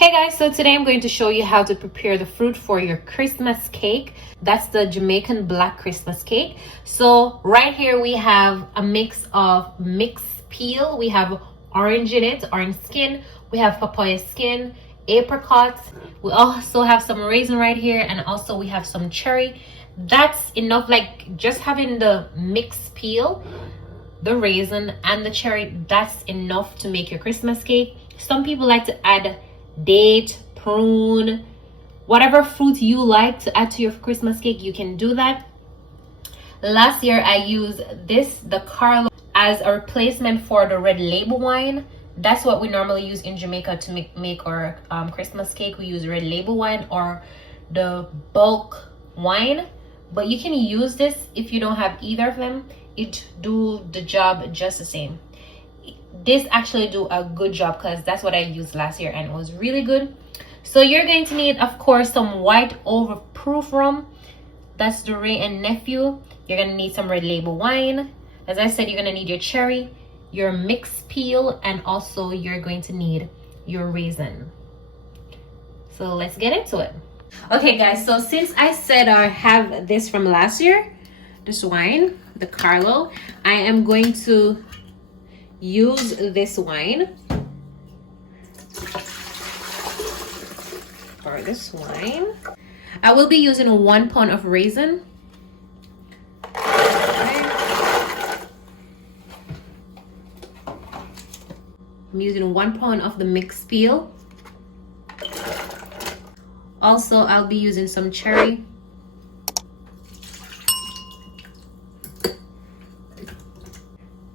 Hey guys, so today I'm going to show you how to prepare the fruit for your Christmas cake. That's the Jamaican black Christmas cake. So right here we have a mix of mixed peel. We have orange in it, orange skin. We have papaya skin, apricots. We also have some raisin right here, and also we have some cherry. That's enough. Like just having the mixed peel, the raisin and the cherry, that's enough to make your Christmas cake. Some people like to add date, prune, whatever fruit you like to add to your Christmas cake, you can do that. Last year I used the Carlo, as a replacement for the red label wine. That's what we normally use in Jamaica to make our Christmas cake. We use red label wine or the bulk wine, but you can use this if you don't have either of them. It do the job just the same. This actually do a good job because that's what I used last year and it was really good. So you're going to need, of course, some white overproof rum. That's the Ray and Nephew. You're going to need some red label wine. As I said, you're going to need your cherry, your mixed peel, and also you're going to need your raisin. So let's get into it. Okay guys, so since I said I have this from last year, this wine, the Carlo, I am going to use this wine for this wine. I will be using 1 pound of raisin. I'm using 1 pound of the mixed peel. Also, I'll be using some cherry.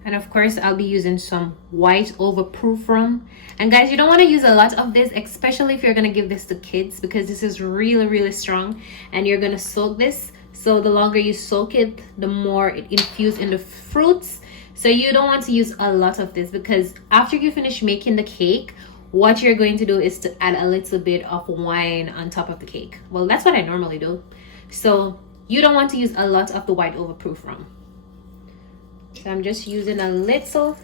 And of course, I'll be using some white overproof rum. And guys, you don't want to use a lot of this, especially if you're going to give this to kids, because this is really, really strong and you're going to soak this. So the longer you soak it, the more it infuses in the fruits. So you don't want to use a lot of this, because after you finish making the cake, what you're going to do is to add a little bit of wine on top of the cake. Well, that's what I normally do. So you don't want to use a lot of the white overproof rum. So I'm just using a little.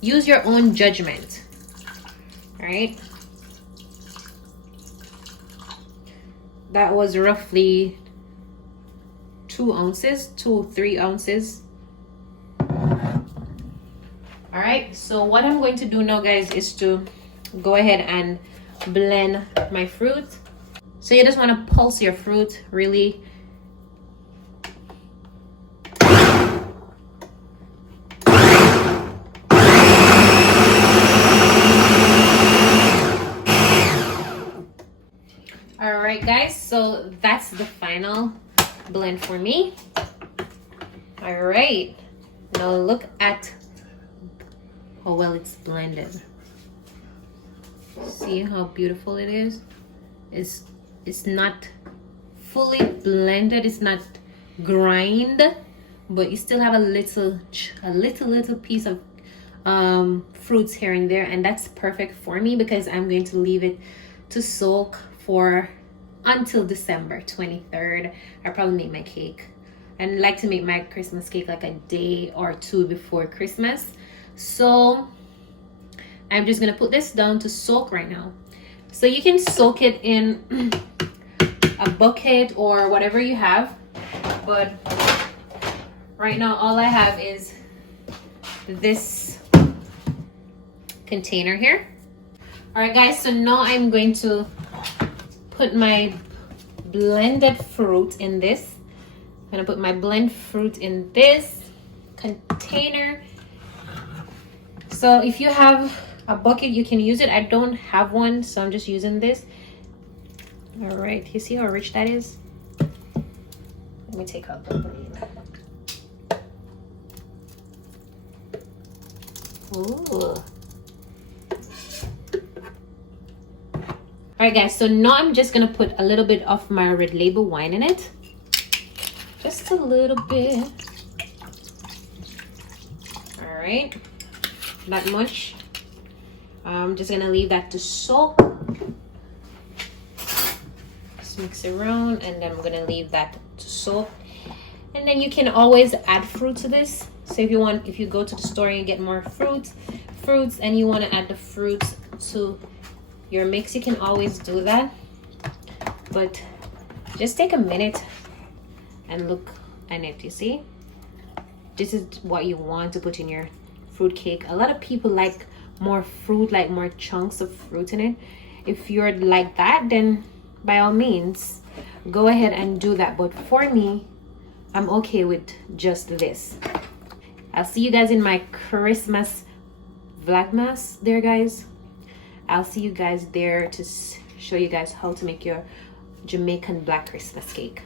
Use your own judgment. All right. That was roughly 2 ounces, 3 ounces. All right. So what I'm going to do now, guys, is to go ahead and blend my fruit. So you just want to pulse your fruit really. All right guys, so that's the final blend for me. All right, now look at how well it's blended. See how beautiful it is. It's not fully blended, it's not grind, but you still have a little piece of fruits here and there, and that's perfect for me because I'm going to leave it to soak for until December 23rd. I probably make my cake, and like to make my Christmas cake like a day or 2 before Christmas. So I'm just gonna put this down to soak right now. So you can soak it in a bucket or whatever you have, but right now all I have is this container here. All right guys, so now I'm going to put my blended fruit in this. I'm gonna put my blend fruit in this container. So if you have a bucket, you can use it. I don't have one, so I'm just using this. All right, you see how rich that is? Let me take out the blade. Ooh. All right guys, so now I'm just gonna put a little bit of my red label wine in it, just a little bit. All right, not much. I'm just gonna leave that to soak. Just mix it around, and then I'm gonna leave that to soak. And then you can always add fruit to this. So if you go to the store and you get more fruits and you want to add the fruits to your mix, you can always do that, but just take a minute and look at it. You see, this is what you want to put in your fruit cake. A lot of people like more fruit, like more chunks of fruit in it. If you're like that, then by all means go ahead and do that, but for me, I'm okay with just this. I'll see you guys in my Christmas vlogmas there, guys. I'll see you guys there to show you guys how to make your Jamaican black Christmas cake.